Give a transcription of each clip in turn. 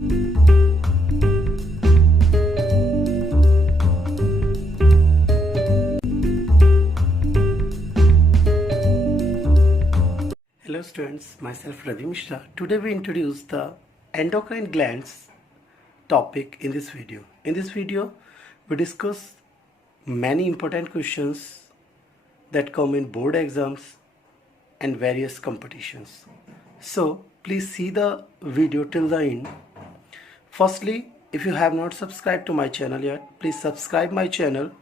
Hello students, myself Ravi Mishra. Today we introduce the endocrine glands topic in this video. In this video, we discuss many important questions that come in board exams and various competitions. So please see the video till the end. Firstly, if you have not subscribed to my channel yet, please subscribe my channel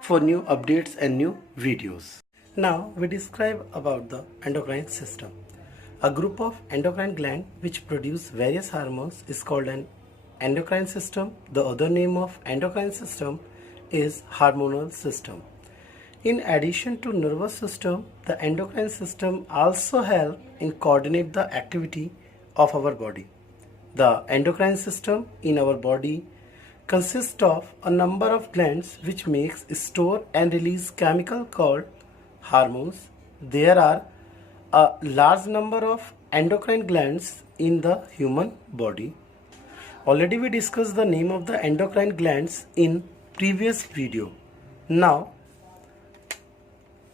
for new updates and new videos. Now we describe about the endocrine system. A group of endocrine glands which produce various hormones is called an endocrine system. The other name of endocrine system is hormonal system. In addition to nervous system, the endocrine system also help in coordinate the activity of our body. The endocrine system in our body consists of a number of glands which makes, store and release chemical called hormones. There are a large number of endocrine glands in the human body. Already we discussed the name of the endocrine glands in previous video. Now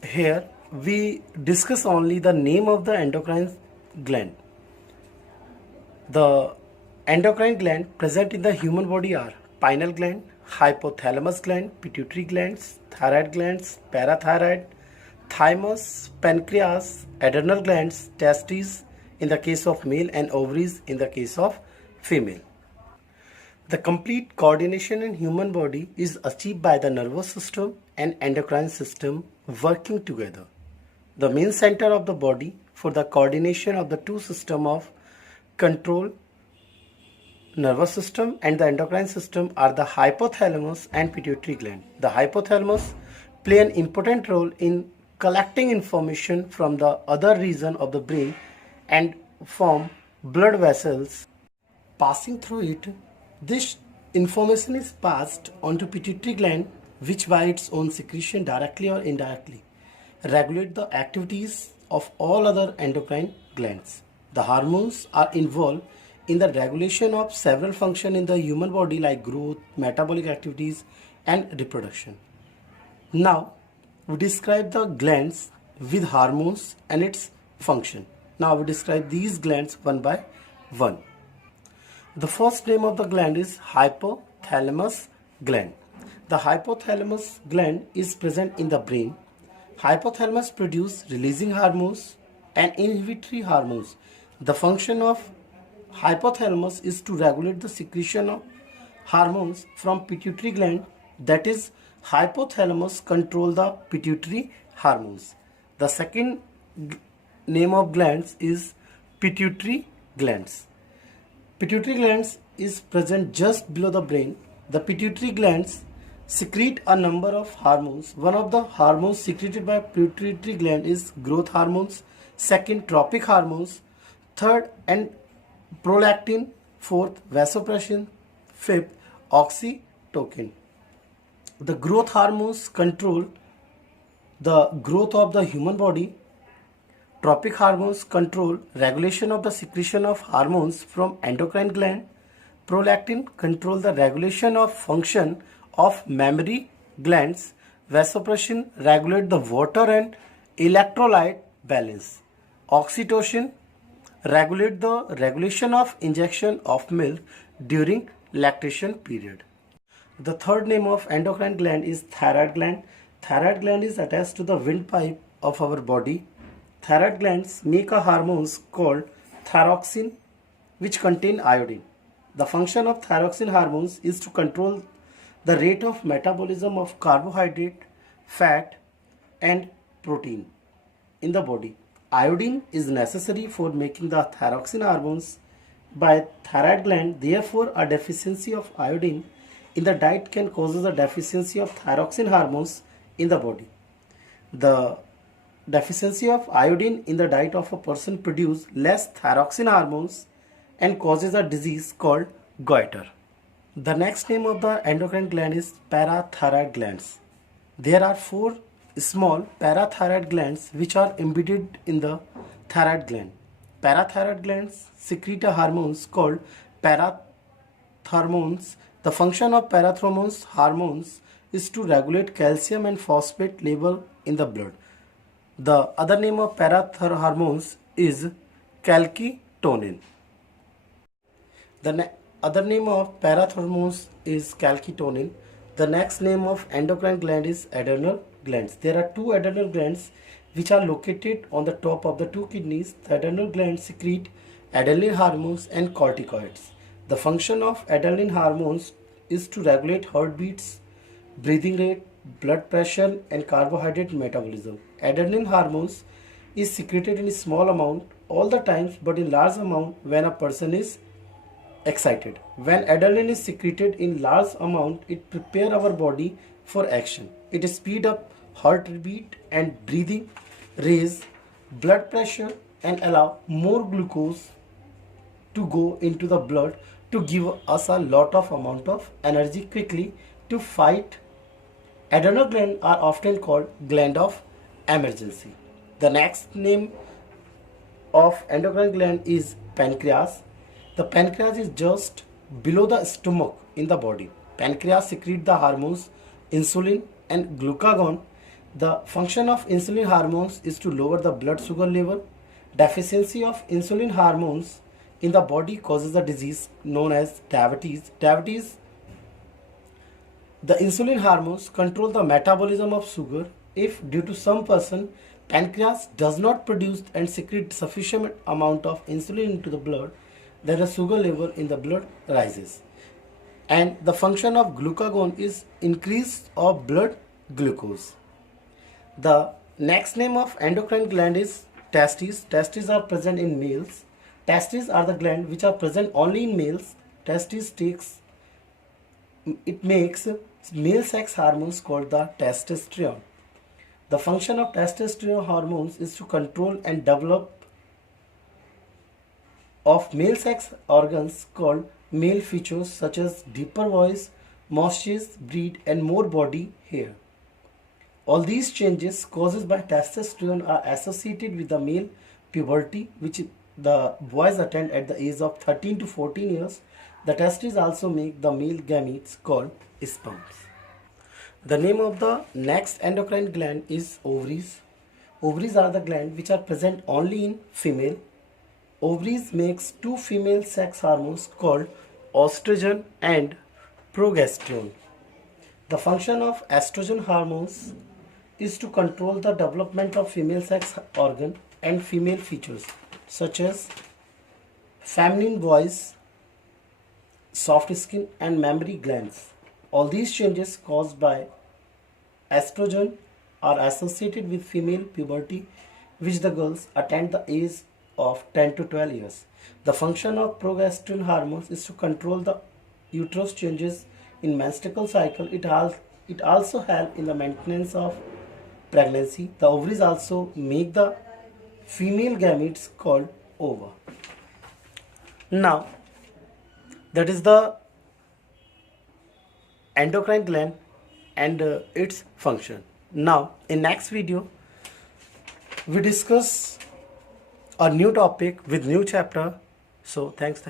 here we discuss only the name of the endocrine gland. The endocrine gland present in the human body are pineal gland, hypothalamus gland, pituitary glands, thyroid glands, parathyroid, thymus, pancreas, adrenal glands, testes in the case of male and ovaries in the case of female. The complete coordination in human body is achieved by the nervous system and endocrine system working together. The main center of the body for the coordination of the two systems of control, nervous system and the endocrine system, are the hypothalamus and pituitary gland. The hypothalamus play an important role in collecting information from the other region of the brain and form blood vessels. Passing through it, this information is passed on to pituitary gland, which by its own secretion directly or indirectly regulate the activities of all other endocrine glands. The hormones are involved in the regulation of several functions in the human body like growth, metabolic activities and reproduction. Now we describe the glands with hormones and its function. Now we describe these glands one by one. The first name of the gland is hypothalamus gland. The hypothalamus gland is present in the brain. Hypothalamus produce releasing hormones and inhibitory hormones. The function of hypothalamus is to regulate the secretion of hormones from pituitary gland, that is, hypothalamus control the pituitary hormones. The second name of glands is pituitary glands. Pituitary glands is present just below the brain. The pituitary glands secrete a number of hormones. One of the hormones secreted by pituitary gland is growth hormones, second tropic hormones, third and prolactin, fourth vasopressin, fifth oxytocin. The growth hormones control the growth of the human body. Tropic hormones control regulation of the secretion of hormones from endocrine gland. Prolactin control the regulation of function of mammary glands. Vasopressin regulate the water and electrolyte balance. Oxytocin regulate the regulation of injection of milk during lactation period. The third name of endocrine gland is thyroid gland. Thyroid gland is attached to the windpipe of our body. Thyroid glands make a hormones called thyroxine which contain iodine. The function of thyroxine hormones is to control the rate of metabolism of carbohydrate, fat and protein in the body. Iodine is necessary for making the thyroxine hormones by thyroid gland. Therefore, a deficiency of iodine in the diet can cause the deficiency of thyroxine hormones in the body. The deficiency of iodine in the diet of a person produce less thyroxine hormones and causes a disease called goiter. The next name of the endocrine gland is parathyroid glands. There are 4 small parathyroid glands which are embedded in the thyroid gland. Parathyroid glands secrete a hormones called Parathormones. The function of parathormones hormones is to regulate calcium and phosphate level in the blood. The other name of parathormones is calcitonin. The other name of parathormones is calcitonin. The next name of endocrine gland is adrenal glands. There are two adrenal glands which are located on the top of the two kidneys. The adrenal glands secrete adrenaline hormones and corticoids. The function of adrenaline hormones is to regulate heartbeats, breathing rate, blood pressure, and carbohydrate metabolism. Adrenaline hormones is secreted in a small amount all the times, but in large amount when a person is excited. When adrenaline is secreted in large amount, it prepares our body for action. It speeds up heartbeat and breathing, raise blood pressure, and allow more glucose to go into the blood to give us a lot of amount of energy quickly to fight. Adrenal glands are often called gland of emergency. The next name of endocrine gland is pancreas. The pancreas is just below the stomach in the body. Pancreas secretes the hormones insulin and glucagon. The function of insulin hormones is to lower the blood sugar level. Deficiency of insulin hormones in the body causes a disease known as diabetes. The insulin hormones control the metabolism of sugar. If due to some person pancreas does not produce and secrete sufficient amount of insulin into the blood, then the sugar level in the blood rises. And the function of glucagon is increase of blood glucose. The next name of endocrine gland is testes. Testes are present in males. Testes are the gland which are present only in males. Makes male sex hormones called the testosterone. The function of testosterone hormones is to control and develop of male sex organs called male features such as deeper voice, mustache, breed, and more body hair. All these changes caused by testosterone are associated with the male puberty, which the boys attend at the age of 13 to 14 years. The testes also make the male gametes called sperms. The name of the next endocrine gland is ovaries. Ovaries are the gland which are present only in female. Ovaries makes two female sex hormones called estrogen and progesterone. The function of estrogen hormones is to control the development of female sex organ and female features such as feminine voice, soft skin, and mammary glands. All these changes caused by estrogen are associated with female puberty, which the girls attend the age of 10 to 12 years. The function of progesterone hormones is to control the uterus changes in menstrual cycle. It also helps in the maintenance of pregnancy. The ovaries also make the female gametes called ova. Now, that is the endocrine gland and its function. Now, in next video, we discuss a new topic with new chapter. So, thanks.